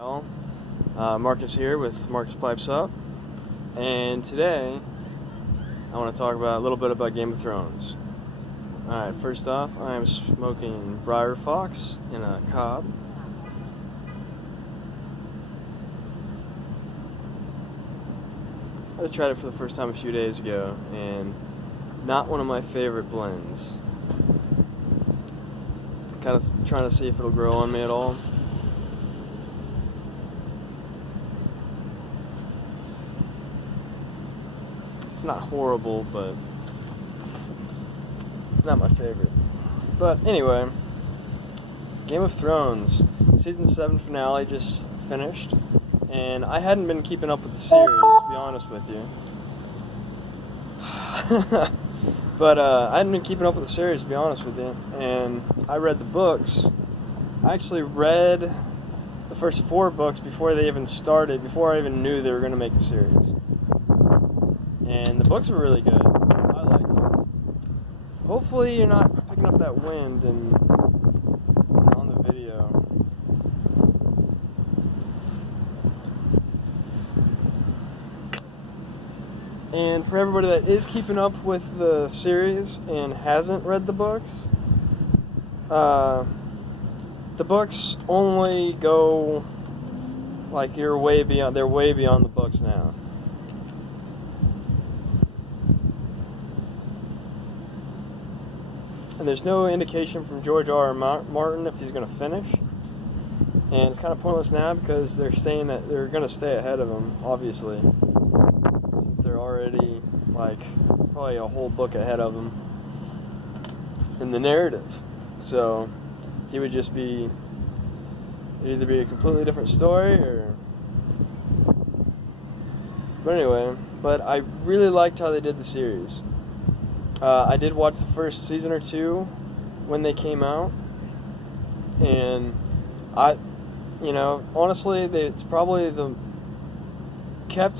Marcus here with Marcus Pipes Up, and today I want to talk about a little bit about Game of Thrones. Alright, first off, I am smoking Briar Fox in a cob. I tried it for the first time a few days ago, and not one of my favorite blends. Kind of trying to see if it'll grow on me at all. It's not horrible, but not my favorite. But anyway, Game of Thrones season 7 finale just finished, and I hadn't been keeping up with the series, to be honest with you. But I hadn't been keeping up with the series, to be honest with you, and I read the books. I actually read the first 4 books before they even started, before I even knew they were going to make the series. And the books were really good. I liked them. Hopefully you're not picking up that wind and on the video. And for everybody that is keeping up with the series and hasn't read the books only go, like, they're way beyond the books now. And there's no indication from George R. Martin if he's going to finish. And it's kind of pointless now because they're saying that they're going to stay ahead of him, obviously. Since they're already, like, probably a whole book ahead of him in the narrative. So, he would just be, it'd either be a completely different story or... But anyway, I really liked how they did the series. I did watch the first season or 2 when they came out, and honestly, it's probably kept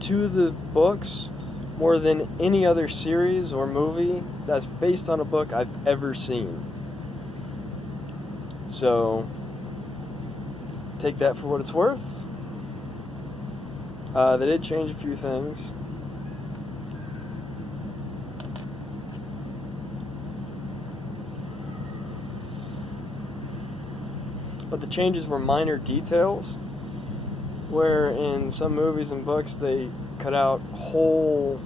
to the books more than any other series or movie that's based on a book I've ever seen. So, take that for what it's worth. They did change a few things. But the changes were minor details, where in some movies and books they cut out whole,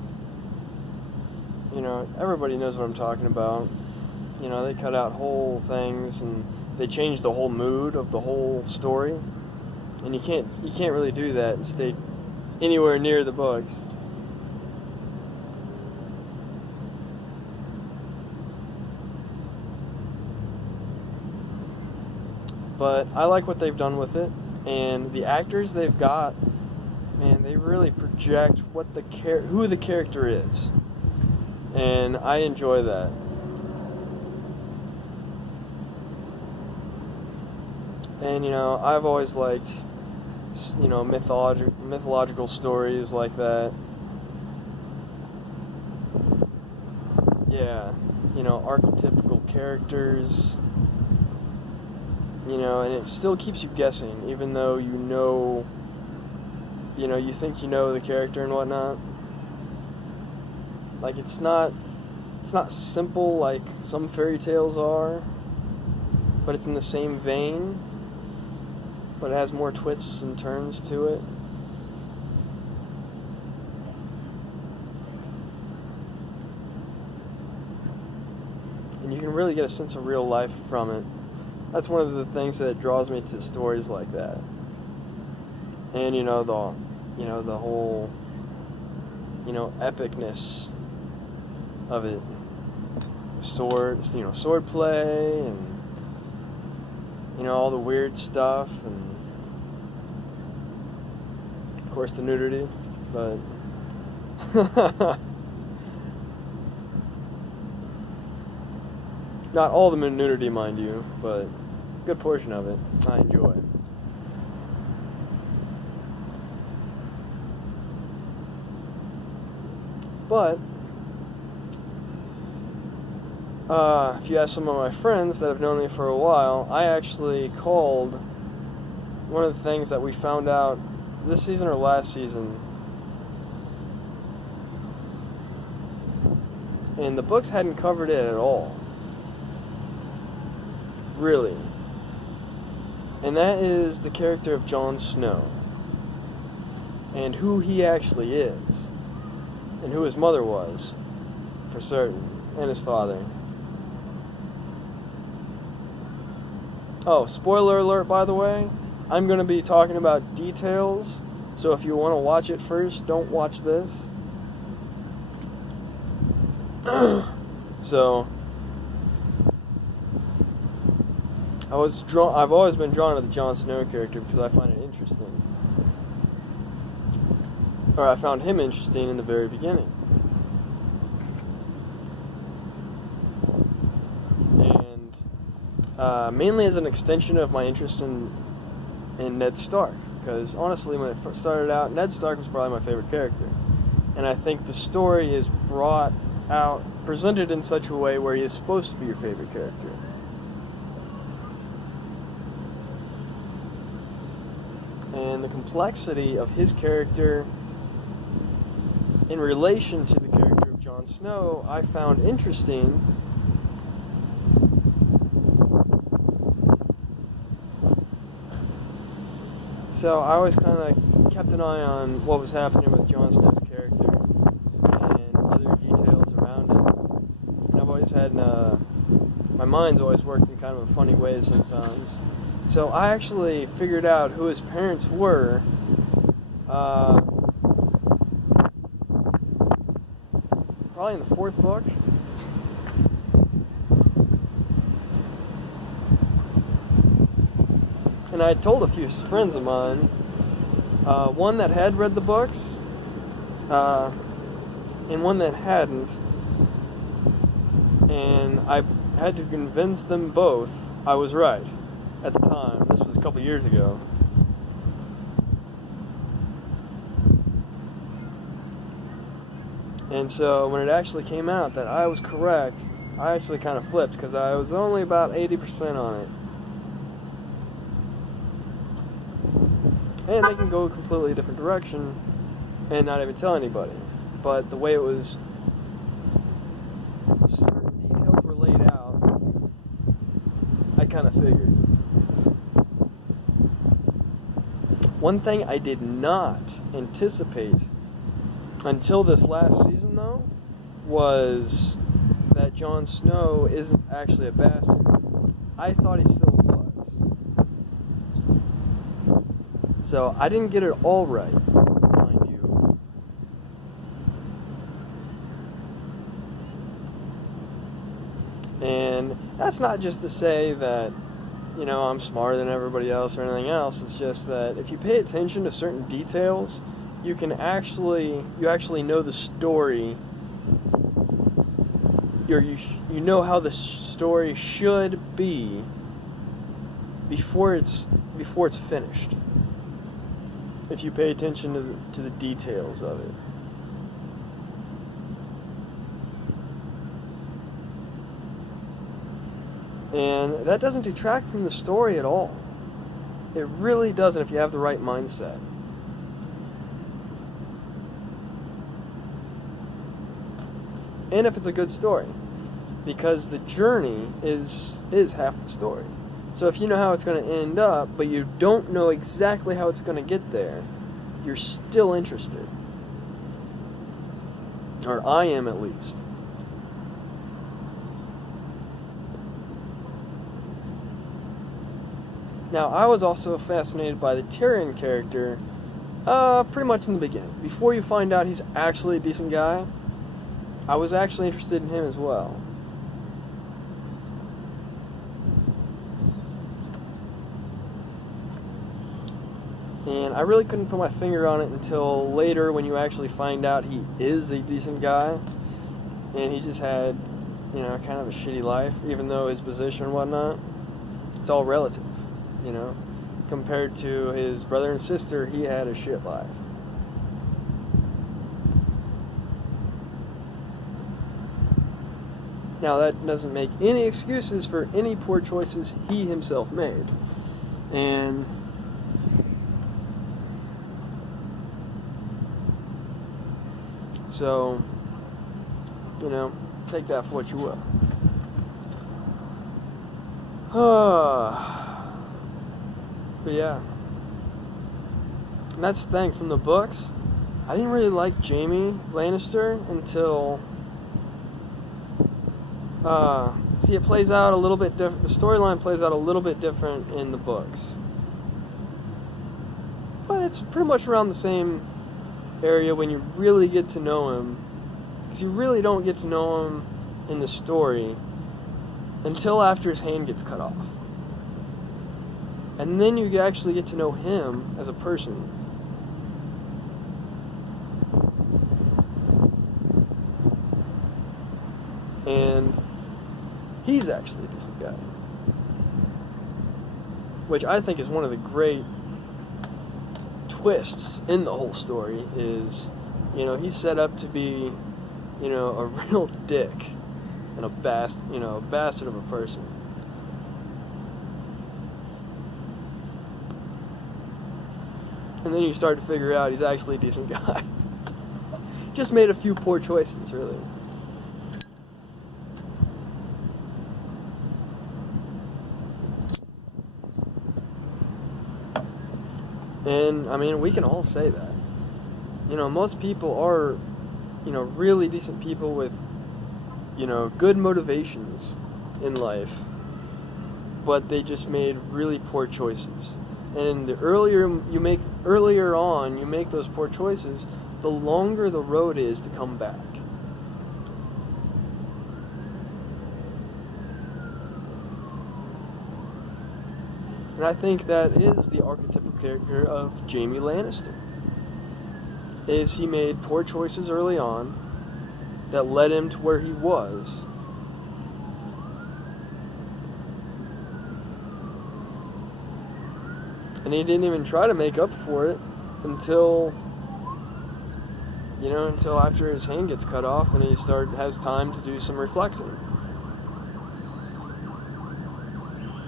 everybody knows what I'm talking about. They cut out whole things and they changed the whole mood of the whole story. And you can't really do that and stay anywhere near the books. But I like what they've done with it, and the actors they've got, man, they really project who the character is, and I enjoy that. And I've always liked, mythological stories like that. Yeah, archetypical characters. And it still keeps you guessing, even though you think you know the character and whatnot. Like, it's not simple like some fairy tales are, but it's in the same vein, but it has more twists and turns to it. And you can really get a sense of real life from it. That's one of the things that draws me to stories like that. And the whole epicness of it. Sword play and all the weird stuff, and of course the nudity, but not all the nudity, mind you, but good portion of it I enjoy. But if you ask some of my friends that have known me for a while, I actually called one of the things that we found out this season or last season, and the books hadn't covered it at all, really, and that is the character of Jon Snow, and who he actually is, and who his mother was, for certain, and his father. Oh, spoiler alert, by the way, I'm going to be talking about details, so if you want to watch it first, don't watch this. So, I've always been drawn to the Jon Snow character because I find it interesting. Or I found him interesting in the very beginning. And mainly as an extension of my interest in Ned Stark. Because honestly, when it first started out, Ned Stark was probably my favorite character. And I think the story is presented in such a way where he is supposed to be your favorite character. And the complexity of his character in relation to the character of Jon Snow, I found interesting. So I always kind of kept an eye on what was happening with Jon Snow's character and other details around it. And I've always had, my mind's always worked in kind of a funny way sometimes. So I actually figured out who his parents were. Probably in the 4th book. And I told a few friends of mine, one that had read the books, and one that hadn't, and I had to convince them both I was right at the time. This was a couple years ago. And so when it actually came out that I was correct, I actually kind of flipped because I was only about 80% on it. And they can go a completely different direction and not even tell anybody. But the way it was, certain details were laid out, I kind of figured. One thing I did not anticipate until this last season, though, was that Jon Snow isn't actually a bastard. I thought he still was. So I didn't get it all right, mind you. And that's not just to say that, you know, I'm smarter than everybody else or anything else. It's just that if you pay attention to certain details, you actually know the story. You know how the story should be before it's finished. If you pay attention to the details of it. And that doesn't detract from the story at all. It really doesn't if you have the right mindset. And if it's a good story. Because the journey is half the story. So if you know how it's going to end up, but you don't know exactly how it's going to get there, you're still interested. Or I am, at least. Now, I was also fascinated by the Tyrion character pretty much in the beginning. Before you find out he's actually a decent guy, I was actually interested in him as well. And I really couldn't put my finger on it until later when you actually find out he is a decent guy. And he just had, you know, kind of a shitty life, even though his position and whatnot, it's all relative, you know. Compared to his brother and sister, he had a shit life. Now, that doesn't make any excuses for any poor choices he himself made. And So, take that for what you will. But yeah. And that's the thing, from the books, I didn't really like Jaime Lannister until... it plays out a little bit different. The storyline plays out a little bit different in the books. But it's pretty much around the same area when you really get to know him. Because you really don't get to know him in the story until after his hand gets cut off. And then you actually get to know him as a person. And he's actually a decent guy. Which I think is one of the great twists in the whole story is, he's set up to be, a real dick and a bastard of a person. And then you start to figure out he's actually a decent guy. Just made a few poor choices, really. And, we can all say that. Most people are, really decent people with, good motivations in life. But they just made really poor choices. And the earlier you make those poor choices, the longer the road is to come back. And I think that is the archetypal character of Jaime Lannister. Is he made poor choices early on that led him to where he was. And he didn't even try to make up for it until after his hand gets cut off and he has time to do some reflecting.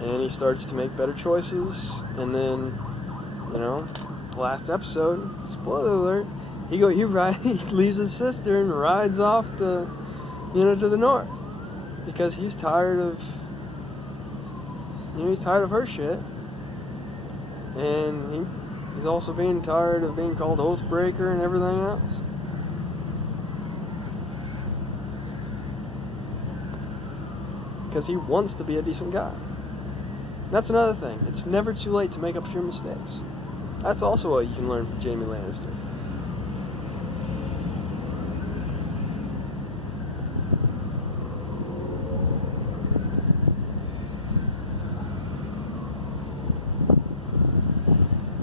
And he starts to make better choices, and then, last episode, spoiler alert, he leaves his sister and rides off to the north, because he's tired of her shit, and he's also being tired of being called Oathbreaker and everything else. Because he wants to be a decent guy. That's another thing. It's never too late to make up for your mistakes. That's also what you can learn from Jaime Lannister.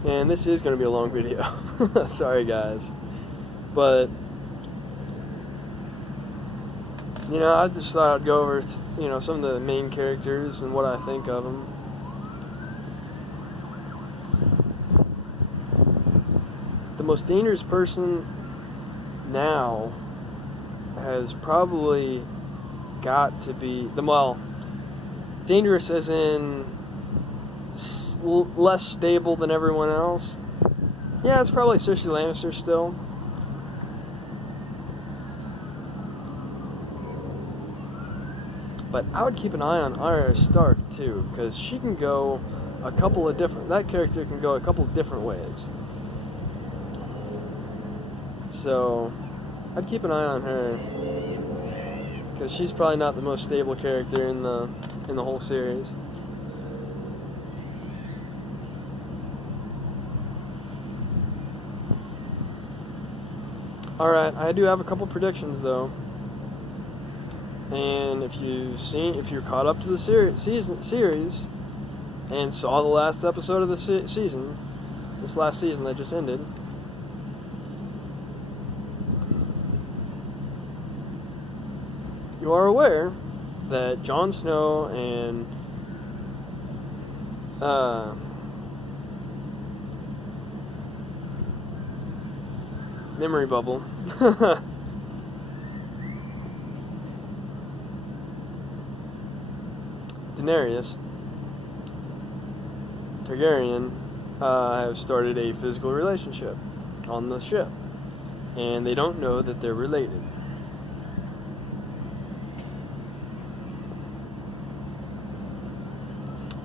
And this is going to be a long video. Sorry, guys. But, I just thought I'd go over, some of the main characters and what I think of them. The most dangerous person now has probably got to be dangerous as in less stable than everyone else. Yeah, it's probably Cersei Lannister still. But I would keep an eye on Arya Stark too, because she can go that character can go a couple of different ways. So, I'd keep an eye on her, because she's probably not the most stable character in the whole series. Alright, I do have a couple predictions though. And if you're caught up to the series and saw the last episode of the season, this last season that just ended, you are aware that Jon Snow and memory bubble Daenerys Targaryen have started a physical relationship on the ship. and they don't know that they're related.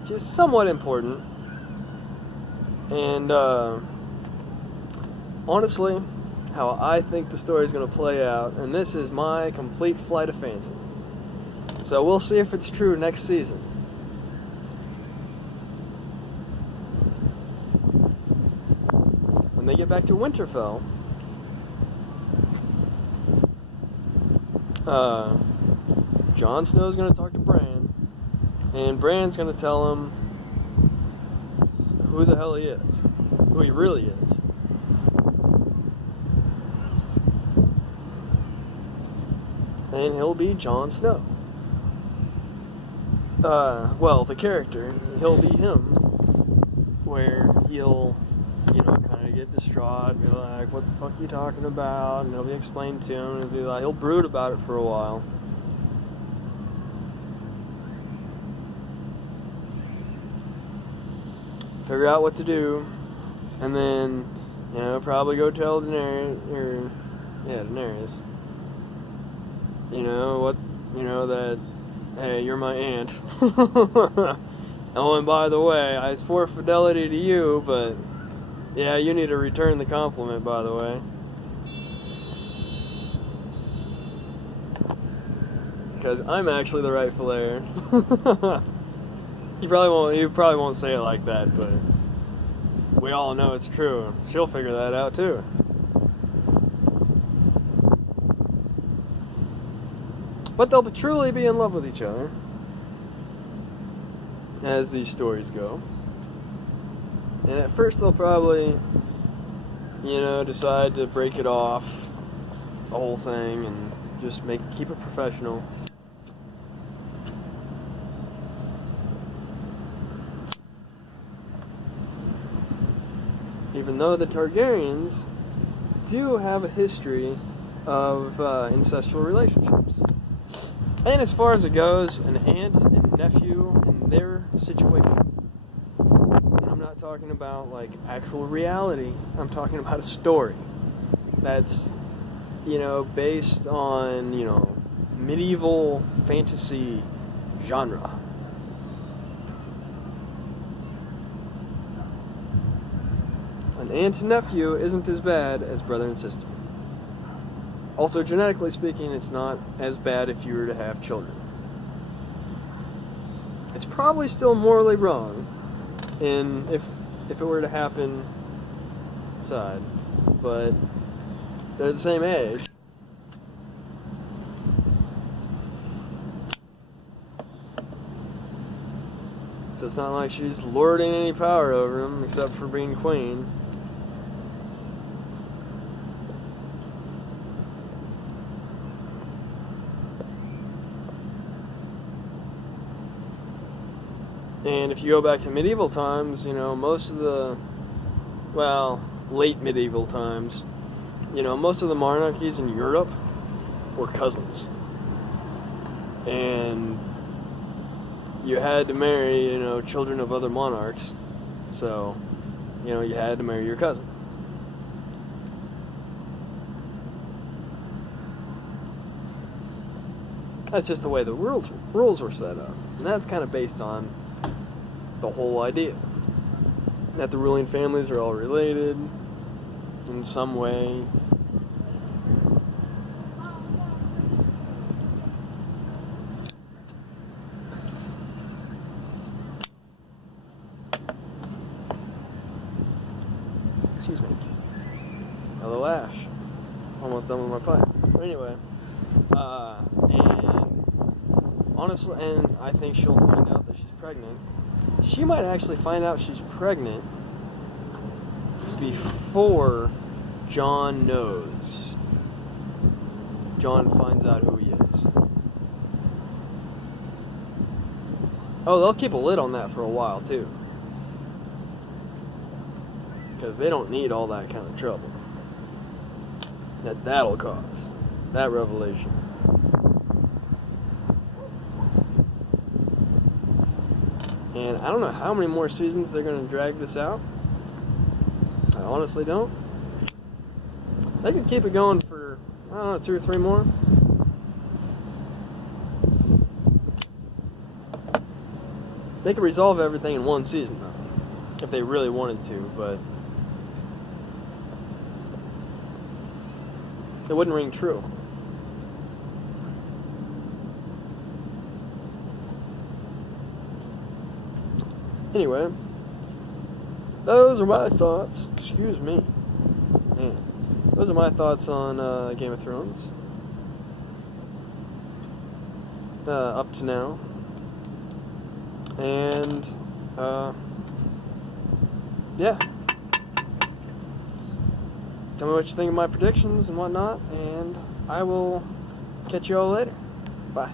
Which is somewhat important. And honestly, how I think the story is going to play out, and this is my complete flight of fancy. So we'll see if it's true next season. When they get back to Winterfell, Jon Snow's going to talk to Bran, and Bran's going to tell him who the hell he is, who he really is. And he'll be Jon Snow. Well, the character, he'll be him, where he'll, kind of get distraught, and be like, what the fuck are you talking about? And it'll be explained to him, and he'll brood about it for a while. Figure out what to do, and then, probably go tell Daenerys, that, hey, you're my aunt. Oh, and by the way, I swore fidelity to you, but, yeah, you need to return the compliment, by the way. Because I'm actually the rightful heir. You probably won't say it like that, but we all know it's true. She'll figure that out, too. But they'll truly be in love with each other, as these stories go. And at first they'll probably, decide to break it off, the whole thing, and just keep it professional. Even though the Targaryens do have a history of incestual relationships. And as far as it goes, an aunt and nephew in their situation. And I'm not talking about like actual reality. I'm talking about a story that's, based on, medieval fantasy genre. An aunt and nephew isn't as bad as brother and sister. Also, genetically speaking, it's not as bad if you were to have children. It's probably still morally wrong, if it were to happen side, but they're the same age. So it's not like she's lording any power over him, except for being queen. And if you go back to medieval times, most of the, late medieval times, most of the monarchies in Europe were cousins. And you had to marry, children of other monarchs. So, you had to marry your cousin. That's just the way the rules were set up. And that's kind of based on the whole idea that the ruling families are all related in some way. Excuse me. Hello, Ash. Almost done with my pipe. But anyway, and honestly, and I think she'll find out that she's pregnant. She might actually find out she's pregnant before Jon knows. Jon finds out who he is. Oh, they'll keep a lid on that for a while, too. Because they don't need all that kind of trouble that'll cause. That revelation. And I don't know how many more seasons they're going to drag this out. I honestly don't. They could keep it going for, I don't know, 2 or 3 more. They could resolve everything in 1 season, though, if they really wanted to, but it wouldn't ring true. Anyway, those are my thoughts. Excuse me. Man. Those are my thoughts on Game of Thrones. Up to now. And, yeah. Tell me what you think of my predictions and whatnot, and I will catch you all later. Bye.